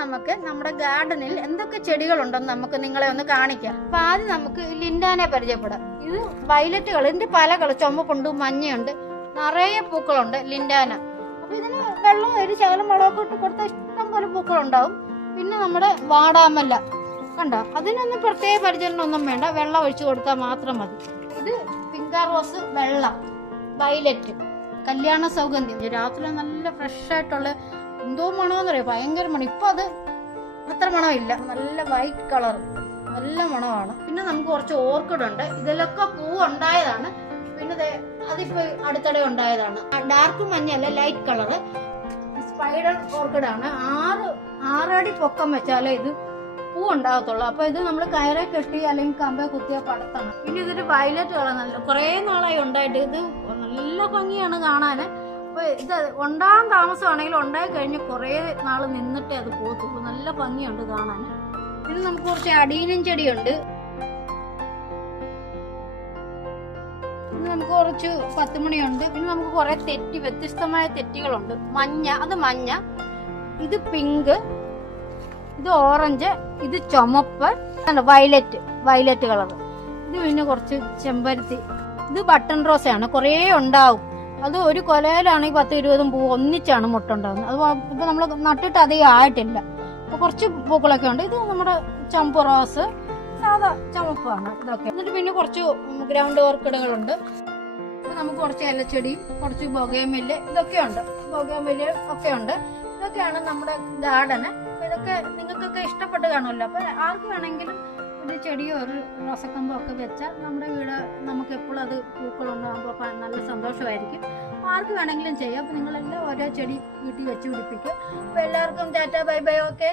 നമുക്ക് നമ്മുടെ ഗാർഡനിൽ എന്തൊക്കെ ചെടികളുണ്ടെന്ന് നമുക്ക് നിങ്ങളെ ഒന്ന് കാണിക്കാം. അപ്പൊ ആദ്യം നമുക്ക് ലിൻഡാനെ പരിചയപ്പെടാം. ഇത് വയലറ്റ് കളർ, ഇതിന്റെ പല കളർ, ചുമപ്പുണ്ട്, മഞ്ഞയുണ്ട്, നിറയെ പൂക്കളുണ്ട് ലിൻഡാന. അപ്പൊ ഇതിന് വെള്ളം ഒരു ശകലം വളമൊക്കെ ഇട്ട് കൊടുത്താൽ ഇഷ്ടം പോലെ പൂക്കളുണ്ടാവും. പിന്നെ നമ്മുടെ വാടാമല്ല കണ്ടോ, അതിനൊന്നും പ്രത്യേക പരിചരണം ഒന്നും വേണ്ട, വെള്ളം ഒഴിച്ചു കൊടുത്താൽ മാത്രം മതി. ഇത് പിങ്ക റോസ് വെള്ള, വയലറ്റ്, കല്യാണ സൗഗന്ധിയം. രാത്രി നല്ല ഫ്രഷ് ആയിട്ടുള്ള എന്തോ മണമെന്ന് പറയാം, ഭയങ്കര മണം. ഇപ്പൊ അത് അത്ര മണമില്ല, നല്ല വൈറ്റ് കളർ, നല്ല മണമാണ്. പിന്നെ നമുക്ക് കുറച്ച് ഓർക്കിഡ് ഉണ്ട്, ഇതിലൊക്കെ പൂ ഉണ്ടായതാണ്. പിന്നെ അതിപ്പോ അടുത്തിടെ ഉണ്ടായതാണ്. ഡാർക്ക് മഞ്ഞല്ല, ലൈറ്റ് കളറ്, സ്പൈഡർ ഓർക്കിഡ് ആണ്. 6 അടി പൊക്കം വെച്ചാലേ ഇത് പൂ ഉണ്ടാകത്തുള്ളൂ. അപ്പൊ ഇത് നമ്മൾ കയറെ കെട്ടി അല്ലെങ്കിൽ കമ്പ കുത്തിയ പടത്താണ്. പിന്നെ ഇതൊരു വയലറ്റ് കളർ, നല്ല കുറെ നാളായി ഉണ്ടായിട്ട്. ഇത് നല്ല ഭംഗിയാണ് കാണാന്. അപ്പൊ ഇത് ഉണ്ടാകാൻ താമസമാണെങ്കിൽ ഉണ്ടായി കഴിഞ്ഞ് കുറെ നാള് നിന്നിട്ടേ അത് പോത്തുള്ളൂ. നല്ല ഭംഗിയുണ്ട് കാണാന്. പിന്നെ നമുക്ക് കുറച്ച് അടീനം ചെടിയുണ്ട്. പിന്നെ നമുക്ക് കുറച്ച് 10 മണിയുണ്ട്. പിന്നെ നമുക്ക് കുറെ വ്യത്യസ്തമായ തെറ്റികളുണ്ട്. മഞ്ഞ, അത് മഞ്ഞ, ഇത് പിങ്ക്, ഇത് ഓറഞ്ച്, ഇത് ചുമപ്പ്, വയലറ്റ് കളർ. ഇത് പിന്നെ കുറച്ച് ചെമ്പരത്തി, ഇത് ബട്ടൺ റോസയാണ്. കുറേ ഉണ്ടാവും. അത് ഒരു കൊലയിലാണെങ്കിൽ 10-20 പൂ ഒന്നിച്ചാണ് മുട്ടുണ്ടാകുന്നത്. അത് ഇപ്പൊ നമ്മൾ നട്ടിട്ട് അധികം ആയിട്ടില്ല. അപ്പൊ കുറച്ച് പൂക്കളൊക്കെ ഉണ്ട്. ഇത് നമ്മുടെ ചമ്പ് റോസ്, സാധാ ചുമപ്പാണ് ഇതൊക്കെ. എന്നിട്ട് പിന്നെ കുറച്ച് ഗ്രൗണ്ട് ഓർക്കിഡുകളുണ്ട്. നമുക്ക് കുറച്ച് ഇലച്ചെടിയും കുറച്ച് ബൊഗേമില്ല് ഇതൊക്കെ ഉണ്ട്. ബൊഗേമില്ല് ഒക്കെ ഉണ്ട്. ഇതൊക്കെയാണ് നമ്മുടെ ഗാർഡന്. അപ്പൊ ഇതൊക്കെ നിങ്ങൾക്കൊക്കെ ഇഷ്ടപ്പെട്ട് കാണുമല്ലോ. അപ്പൊ ആർക്ക് വേണമെങ്കിലും ഒരു ചെടിയോ ഒരു റോസക്കമ്പോ ഒക്കെ വെച്ചാൽ നമ്മുടെ വീട് നമുക്ക് എപ്പോഴും അത് പൂക്കളുണ്ടാകുമ്പോൾ നല്ല സന്തോഷമായിരിക്കും. അപ്പൊ ആർക്ക് വേണമെങ്കിലും ചെയ്യാം. അപ്പൊ നിങ്ങളെല്ലാം ഓരോ ചെടി വീട്ടിൽ വെച്ച് പിടിപ്പിക്കും. അപ്പൊ എല്ലാവർക്കും ടാറ്റാ ബൈ ബൈ. ഓക്കെ.